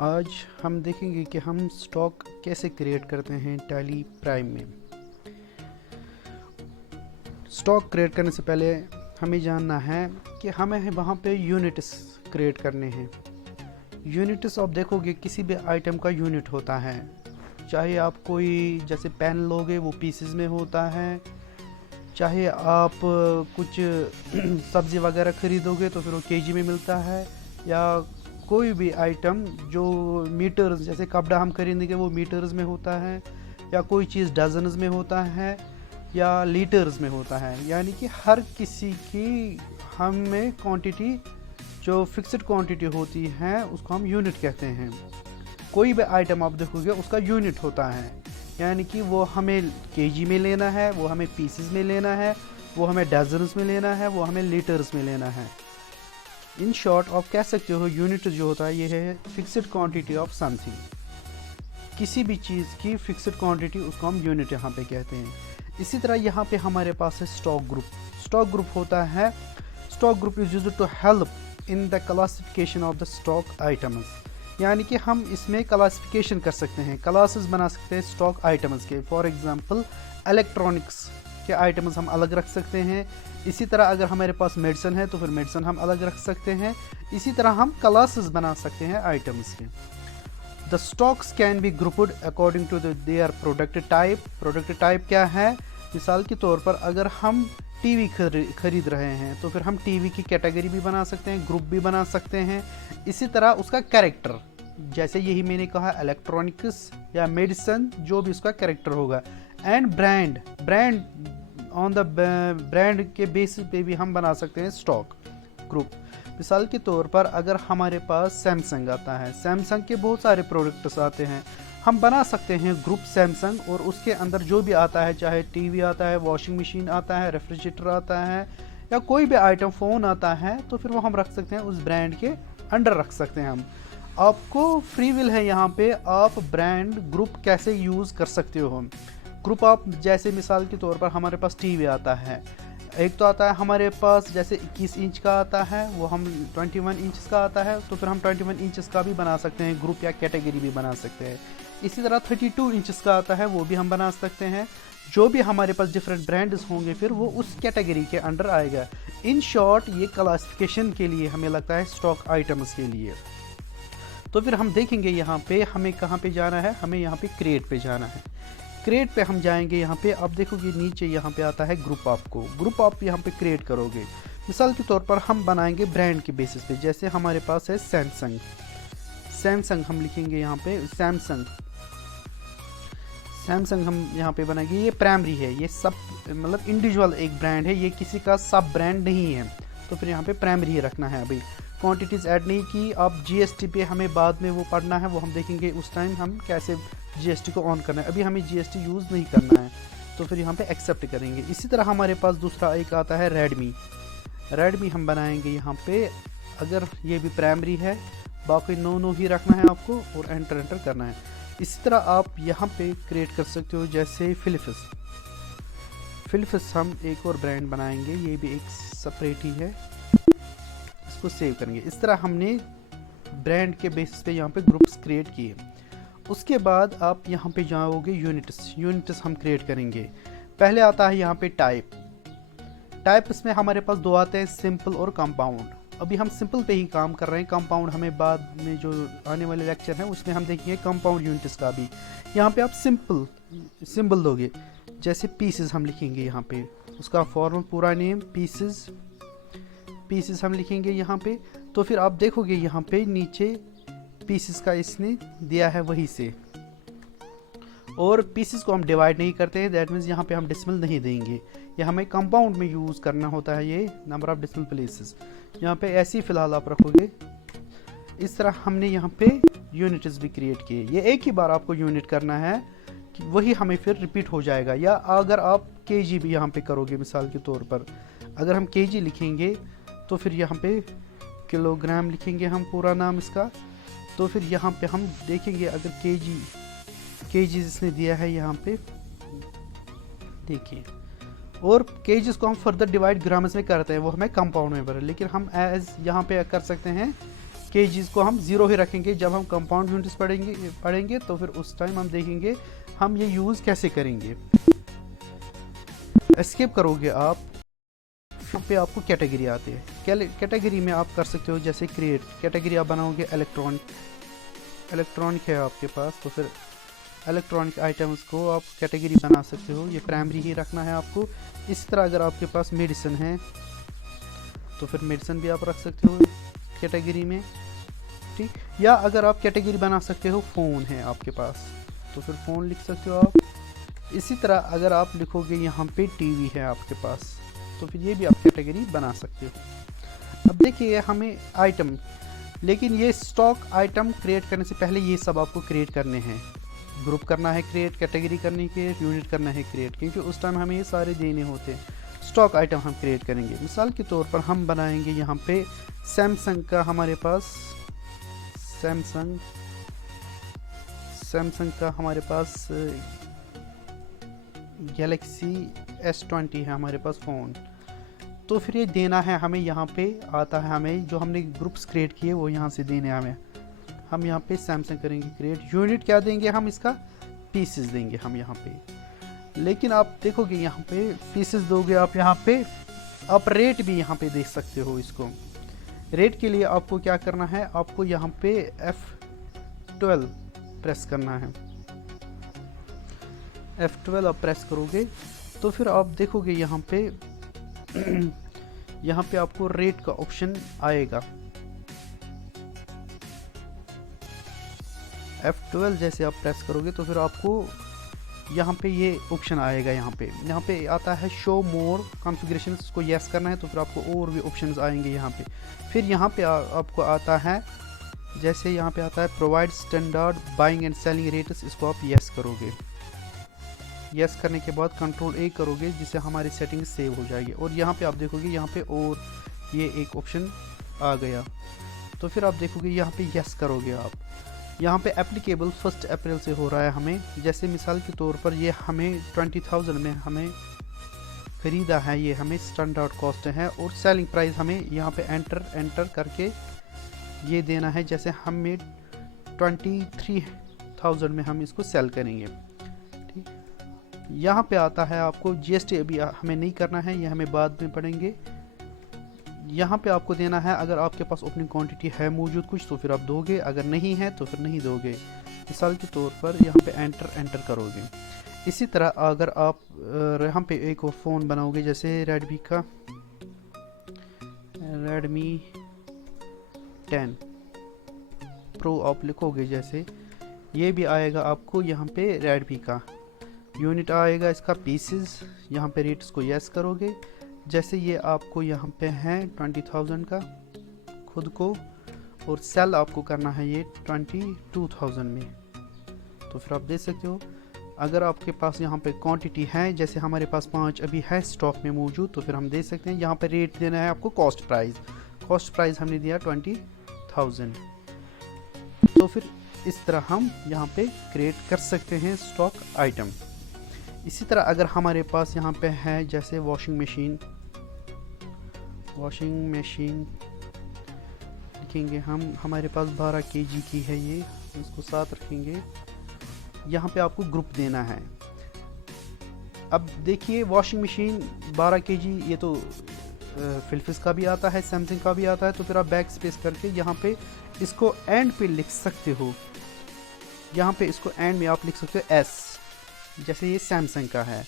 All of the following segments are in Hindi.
आज हम देखेंगे कि हम स्टॉक कैसे क्रिएट करते हैं टैली प्राइम में। स्टॉक क्रिएट करने से पहले हमें जानना है कि हमें वहाँ पे यूनिट्स क्रिएट करने हैं। यूनिट्स आप देखोगे किसी भी आइटम का यूनिट होता है, चाहे आप कोई जैसे पेन लोगे वो पीसेस में होता है, चाहे आप कुछ सब्ज़ी वगैरह ख़रीदोगे तो फिर वो केजी में मिलता है, या कोई भी आइटम जो मीटर्स जैसे कपड़ा हम खरीदेंगे वो मीटर्स में होता है, या कोई चीज़ डजन्स में होता है या लीटर्स में होता है। यानी कि हर किसी की हमें क्वांटिटी जो फिक्स्ड क्वांटिटी होती है उसको हम यूनिट कहते हैं। कोई भी आइटम आप देखोगे उसका यूनिट होता है, यानी कि वो हमें केजी में लेना है, वो हमें पीसेस में लेना है, वो हमें डजन्स में लेना है, वो हमें लीटर्स में लेना है। इन शॉर्ट आप कह सकते हो यूनिट जो होता है ये है फिक्स्ड क्वांटिटी ऑफ समथिंग। किसी भी चीज़ की फिक्स्ड क्वांटिटी उसको हम यूनिट यहाँ पे कहते हैं। इसी तरह यहाँ पे हमारे पास है स्टॉक ग्रुप। स्टॉक ग्रुप होता है, stock group is used to help in the classification of the stock items. यानी कि हम इसमें क्लासिफिकेशन कर सकते हैं, क्लासेस बना सकते हैं स्टॉक आइटम्स के। फॉर एग्जांपल इलेक्ट्रॉनिक्स के आइटम्स हम अलग रख सकते हैं। इसी तरह अगर हमारे पास मेडिसिन है तो फिर मेडिसिन हम अलग रख सकते हैं। इसी तरह हम क्लासेस बना सकते हैं आइटम्स के। The stocks can be grouped according to their product type. Product type क्या है? मिसाल के तौर पर अगर हम टीवी खरीद रहे हैं तो फिर हम टीवी की कैटेगरी भी बना सकते हैं, ग्रुप भी बना सकते हैं। इसी तरह उसका कैरेक्टर, जैसे यही मैंने कहा इलेक्ट्रॉनिक्स या मेडिसिन, जो भी उसका कैरेक्टर होगा। And brand, on the brand के बेसिस पे भी हम बना सकते हैं स्टॉक ग्रुप। मिसाल के तौर पर अगर हमारे पास सैमसंग आता है, सैमसंग के बहुत सारे प्रोडक्ट्स आते हैं, हम बना सकते हैं ग्रुप सैमसंग, और उसके अंदर जो भी आता है, चाहे टीवी आता है, वॉशिंग मशीन आता है, रेफ्रिजरेटर आता है, या कोई भी आइटम फ़ोन आता है, तो फिर वो हम रख सकते हैं उस ब्रांड के अंडर रख सकते हैं हम। आपको फ्री विल है यहाँ पे, आप ब्रांड ग्रुप कैसे यूज़ कर सकते हो। ग्रुप आप जैसे मिसाल के तौर पर हमारे पास टीवी आता है, एक तो आता है हमारे पास जैसे 21 इंच का आता है, वो हम 21 इंच का आता है, तो फिर हम 21 इंच का भी बना सकते हैं ग्रुप या कैटेगरी भी बना सकते हैं। इसी तरह 32 इंच का आता है, वो भी हम बना सकते हैं। जो भी हमारे पास डिफरेंट ब्रांड्स होंगे फिर वो उस कैटेगरी के अंडर आएगा। इन शॉर्ट ये क्लासिफिकेशन के लिए हमें लगता है स्टॉक आइटम्स के लिए। तो फिर हम देखेंगे यहाँ पे हमें कहाँ पे जाना है, हमें यहाँ पे क्रिएट पे जाना है। क्रिएट पे हम जाएंगे, यहाँ पे आप देखोगे नीचे यहाँ पे आता है ग्रुप। आपको ग्रुप आप यहाँ पे क्रिएट करोगे। मिसाल के तौर पर हम बनाएंगे ब्रांड के बेसिस पे, जैसे हमारे पास है सैमसंग। सैमसंग हम लिखेंगे यहाँ पे सैमसंग हम यहाँ पे बनाएंगे। ये प्राइमरी है, ये सब मतलब इंडिविजुअल एक ब्रांड है, ये किसी का सब ब्रांड नहीं है, तो फिर यहाँ पे प्राइमरी ही रखना है। अभी क्वांटिटीज़ ऐड नहीं की। अब जीएसटी पे हमें बाद में वो पढ़ना है, वो हम देखेंगे उस टाइम हम कैसे जीएसटी को ऑन करना है। अभी हमें जीएसटी यूज़ नहीं करना है, तो फिर यहाँ पे एक्सेप्ट करेंगे। इसी तरह हमारे पास दूसरा एक आता है रेडमी हम बनाएंगे यहाँ पे। अगर ये भी प्राइमरी है, बाकी नो ही रखना है आपको और एंटर करना है। इसी तरह आप यहाँ पे क्रिएट कर सकते हो, जैसे फिलिप्स हम एक और ब्रांड बनाएंगे, ये भी एक सेपरेट ही है, इसको सेव करेंगे। इस तरह हमने ब्रांड के बेसिस पे यहाँ पे ग्रुप्स क्रिएट किए। उसके बाद आप यहाँ पे जाओगे यूनिट्स हम क्रिएट करेंगे। पहले आता है यहाँ पे टाइप इसमें हमारे पास दो आते हैं, सिंपल और कंपाउंड। अभी हम सिंपल पे ही काम कर रहे हैं, कंपाउंड हमें बाद में जो आने वाले लेक्चर है उसमें हम देखेंगे कंपाउंड यूनिट्स का भी। यहाँ पे आप सिंबल दोगे, जैसे पीसेस हम लिखेंगे यहाँ पे, उसका फॉर्मल पूरा नेम पीसेस हम लिखेंगे यहाँ पे। तो फिर आप देखोगे यहाँ पे नीचे पीसेस का इसने दिया है वहीं से, और पीसेस को हम डिवाइड नहीं करते हैं, दैट मीन्स यहाँ पे हम डेसिमल नहीं देंगे, ये हमें कंपाउंड में यूज़ करना होता है, ये नंबर ऑफ डेसिमल प्लेसेस। यहाँ पे ऐसे ही फ़िलहाल आप रखोगे। इस तरह हमने यहाँ पे यूनिट्स भी क्रिएट किए। ये एक ही बार आपको यूनिट करना है कि वही हमें फिर रिपीट हो जाएगा। या अगर आप केजी भी यहाँ पे करोगे, मिसाल के तौर पर अगर हम केजी लिखेंगे तो फिर यहाँ पे किलोग्राम लिखेंगे हम पूरा नाम इसका। तो फिर यहाँ पे हम देखेंगे अगर केजी इसने दिया है यहाँ पे देखिए, और केजीज को हम फर्दर डिवाइड ग्राम्स में करते हैं, वो हमें कंपाउंड में भरे, लेकिन हम एज यहाँ पे कर सकते हैं केजीज को हम 0 ही रखेंगे। जब हम कंपाउंड यूनिट्स पढ़ेंगे तो फिर उस टाइम हम देखेंगे हम ये यूज़ कैसे करेंगे। एस्केप करोगे आप, यहाँ पे आपको कैटेगरी आती है। कैटेगरी में आप कर सकते हो जैसे क्रिएट कैटेगरी आप बनाओगे इलेक्ट्रॉनिक है आपके पास, तो फिर इलेक्ट्रॉनिक आइटम्स को आप कैटेगरी बना सकते हो। ये प्राइमरी ही रखना है आपको। इसी तरह अगर आपके पास मेडिसिन है तो फिर मेडिसिन भी आप रख सकते हो कैटेगरी में, ठीक। या अगर आप कैटेगरी बना सकते हो फ़ोन है आपके पास तो फिर फ़ोन लिख सकते हो आप। इसी तरह अगर आप लिखोगे यहाँ पे टीवी है आपके पास तो फिर ये भी आप कैटेगरी बना सकते हो। अब देखिए हमें आइटम, लेकिन ये स्टॉक आइटम क्रिएट करने से पहले ये सब आपको क्रिएट करने हैं। ग्रुप करना है क्रिएट, कैटेगरी करनी है, यूनिट करना है क्रिएट, क्योंकि उस टाइम हमें ये सारे देने होते हैं। स्टॉक आइटम हम क्रिएट करेंगे। मिसाल के तौर पर हम बनाएंगे यहाँ पे सैमसंग का, हमारे पास सैमसंग का हमारे पास गैलेक्सी S20 है हमारे पास फ़ोन। तो फिर ये देना है हमें, यहाँ पे आता है हमें जो हमने ग्रुप्स क्रिएट किए वो यहाँ से देने हमें। हम यहाँ पे सैमसंग करेंगे क्रिएट। यूनिट क्या देंगे हम, इसका पीसेस देंगे हम यहाँ पे। लेकिन आप देखोगे यहाँ पे पीसेस दोगे आप, यहाँ पे आप रेट भी यहाँ पे देख सकते हो इसको। रेट के लिए आपको क्या करना है, आपको यहाँ पे F12 प्रेस करना है। F12 आप प्रेस करोगे तो फिर आप देखोगे यहाँ पे यहाँ पे आपको रेट का ऑप्शन आएगा। F12 जैसे आप प्रेस करोगे तो फिर आपको यहाँ पे ये ऑप्शन आएगा। यहाँ पे आता है शो मोर कॉन्फ़िगरेशंस, को यस करना है तो फिर आपको और भी ऑप्शंस आएंगे यहाँ पे। फिर यहाँ पे आपको आता है, जैसे यहाँ पे आता है provide standard buying and selling rates, इसको आप यस करोगे। यस करने के बाद कंट्रोल A करोगे जिससे हमारी सेटिंग सेव हो जाएगी। और यहाँ पे आप देखोगे यहाँ पे और ये एक ऑप्शन आ गया। तो फिर आप देखोगे यहाँ पे यस करोगे आप। यहाँ पे एप्लीकेबल 1 अप्रैल से हो रहा है हमें। जैसे मिसाल के तौर पर ये हमें 20,000 में हमें ख़रीदा है, ये हमें स्टैंडर्ड कॉस्ट है। और सेलिंग प्राइस हमें यहाँ पे एंटर करके ये देना है। जैसे हमें 23,000 में हम इसको सेल करेंगे, ठीक। यहाँ पे आता है आपको GST, अभी हमें नहीं करना है, ये हमें बाद में पढ़ेंगे। यहाँ पे आपको देना है, अगर आपके पास ओपनिंग क्वांटिटी है मौजूद कुछ तो फिर आप दोगे, अगर नहीं है तो फिर नहीं दोगे। मिसाल के तौर पर यहाँ पे एंटर करोगे। इसी तरह अगर आप यहाँ पे एक और फ़ोन बनाओगे, जैसे रेडमी 10 प्रो आप लिखोगे, जैसे ये भी आएगा आपको यहाँ पे रेडमी का यूनिट आएगा, इसका पीसेस। यहाँ पे रेट्स को यस करोगे। जैसे ये आपको यहाँ पे है 20,000 का खुद को, और सेल आपको करना है ये 22,000 में। तो फिर आप देख सकते हो अगर आपके पास यहाँ पे क्वांटिटी है, जैसे हमारे पास 5 अभी है स्टॉक में मौजूद, तो फिर हम देख सकते हैं यहाँ पे रेट देना है आपको कॉस्ट प्राइस हमने दिया 20,000। तो फिर इस तरह हम यहाँ पे क्रिएट कर सकते हैं स्टॉक आइटम। इसी तरह अगर हमारे पास यहाँ पे है जैसे वॉशिंग मशीन लिखेंगे हम, हमारे पास 12 kg की है ये, इसको साथ रखेंगे। यहाँ पे आपको ग्रुप देना है। अब देखिए वॉशिंग मशीन 12 kg, ये तो फिलिप्स का भी आता है, सैमसंग का भी आता है। तो फिर आप बैक स्पेस करके यहाँ पे इसको एंड पे लिख सकते हो। यहाँ पे इसको एंड में आप लिख सकते हो S, जैसे ये सैमसंग का है,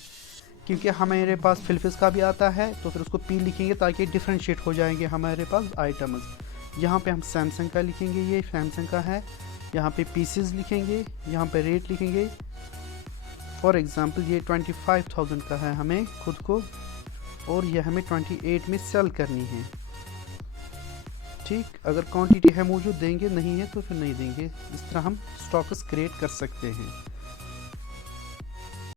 क्योंकि हमारे पास फिलिप्स का भी आता है। तो फिर उसको P लिखेंगे ताकि डिफरेंशिएट हो जाएंगे हमारे पास आइटम्स। यहाँ पे हम सैमसंग का लिखेंगे, ये सैमसंग का है। यहाँ पे पीसेस लिखेंगे, यहाँ पे रेट लिखेंगे। फॉर एग्जांपल ये 25,000 का है हमें खुद को, और ये हमें 28 में सेल करनी है, ठीक। अगर क्वांटिटी है मौजूद देंगे, नहीं है तो फिर नहीं देंगे। इस तरह हम स्टॉक्स क्रिएट कर सकते हैं।